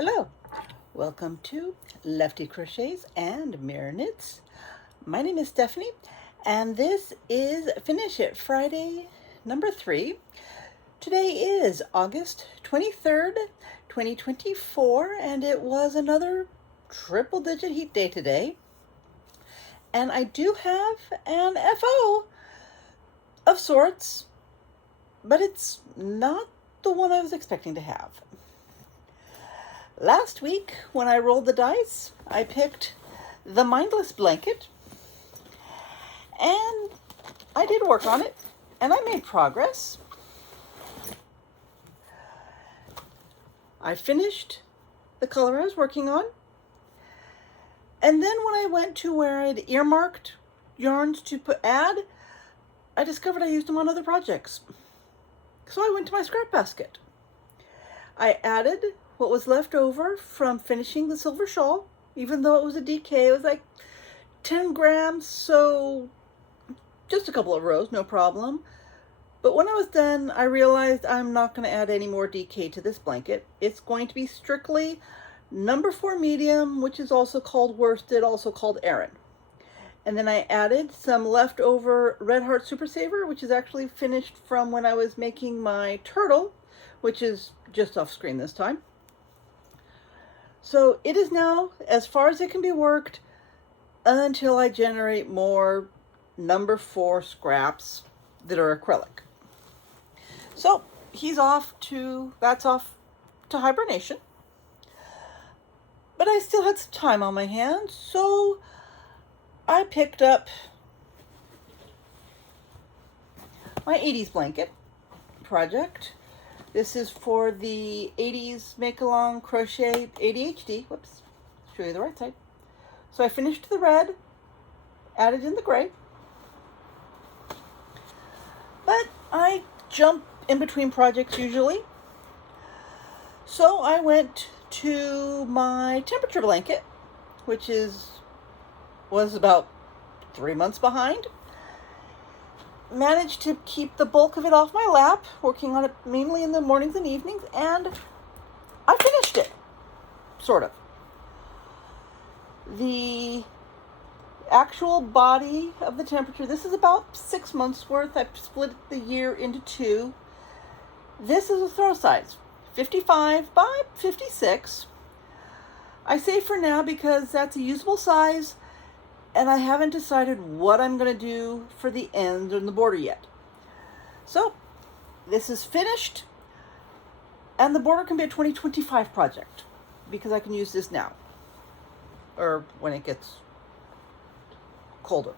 Hello, welcome to Lefty Crochets and Mirror Knits. My name is Stephanie and this is Finish It Friday number 3. Today is August 23rd, 2024 and it was another triple digit heat day today. And I do have an FO of sorts, but it's not the one I was expecting to have. Last week, when I rolled the dice, I picked the Mindless Blanket, and I did work on it, and I made progress. I finished the color I was working on, and then when I went to where I'd earmarked yarns to add, I discovered I used them on other projects. So I went to my scrap basket. I added what was left over from finishing the silver shawl, even though it was a DK. It was like 10 grams, so just a couple of rows, no problem. But when I was done, I realized I'm not going to add any more DK to this blanket. It's going to be strictly number 4 medium, which is also called worsted, also called Aran. And then I added some leftover Red Heart Super Saver, which is actually finished from when I was making my turtle, which is just off screen this time. So it is now as far as it can be worked until I generate more number 4 scraps that are acrylic. So that's off to hibernation. But I still had some time on my hands, so I picked up my 80s blanket project. This is for the 80s Make-Along Crochet ADHD. Whoops, show you the right side. So I finished the red, added in the gray. But I jump in between projects usually. So I went to my temperature blanket, which was about 3 months behind. Managed to keep the bulk of it off my lap, working on it mainly in the mornings and evenings, and I finished it, sort of. The actual body of the temperature, this is about 6 months worth. I've split the year into 2. This is a throw size, 55 by 56. I say for now because that's a usable size, and I haven't decided what I'm going to do for the end and the border yet. So this is finished, and the border can be a 2025 project because I can use this now or when it gets colder.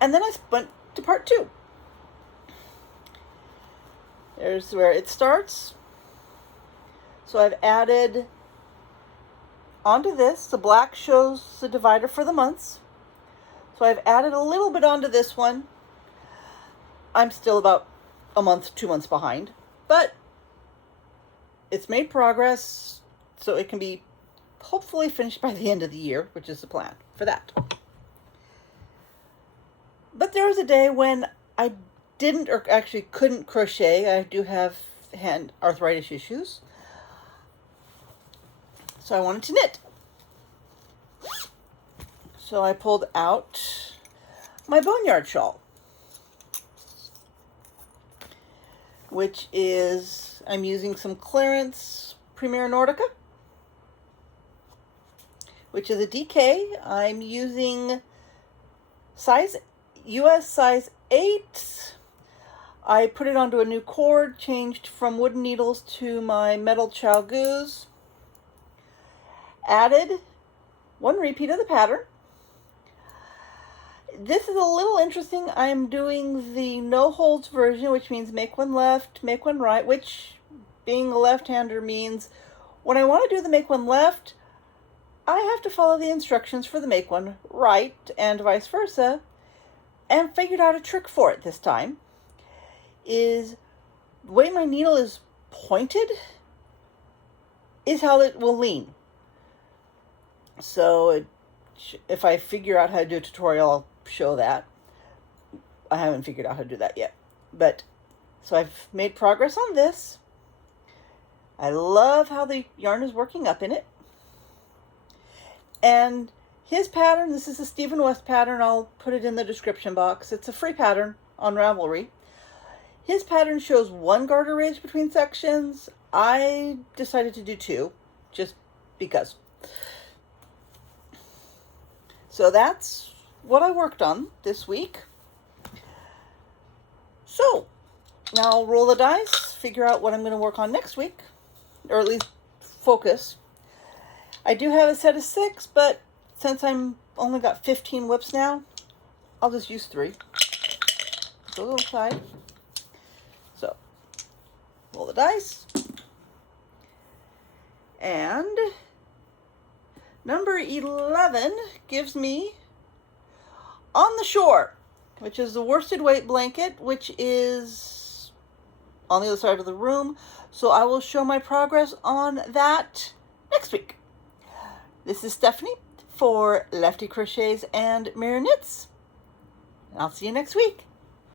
And then I went to part 2. There's where it starts. So I've added onto this, the black shows the divider for the months. So I've added a little bit onto this one. I'm still about a month, 2 months behind, but it's made progress, so it can be hopefully finished by the end of the year, which is the plan for that. But there was a day when I didn't, or actually couldn't crochet. I do have hand arthritis issues. So I wanted to knit. So I pulled out my Boneyard shawl, which is, I'm using some clearance Premier Nordica, which is a DK. I'm using US size 8. I put it onto a new cord, changed from wooden needles to my metal chow goose. Added 1 repeat of the pattern. This is a little interesting. I'm doing the no holds version, which means make one left, make one right, which being a left-hander means when I want to do the make one left, I have to follow the instructions for the make one right and vice versa, and figured out a trick for it this time. Is the way my needle is pointed is how it will lean. So if I figure out how to do a tutorial, I'll show that. I haven't figured out how to do that yet. But so I've made progress on this. I love how the yarn is working up in it. And his pattern, this is a Stephen West pattern. I'll put it in the description box. It's a free pattern on Ravelry. His pattern shows one garter ridge between sections. I decided to do two, just because. So that's what I worked on this week. So now I'll roll the dice, figure out what I'm going to work on next week, or at least focus. I do have a set of 6, but since I'm only got 15 whips now, I'll just use 3. Go aside. So, roll the dice. And number 11 gives me On the Shore, which is the worsted weight blanket, which is on the other side of the room. So I will show my progress on that next week. This is Stephanie for Lefty Crochets and Mirror Knits. I'll see you next week.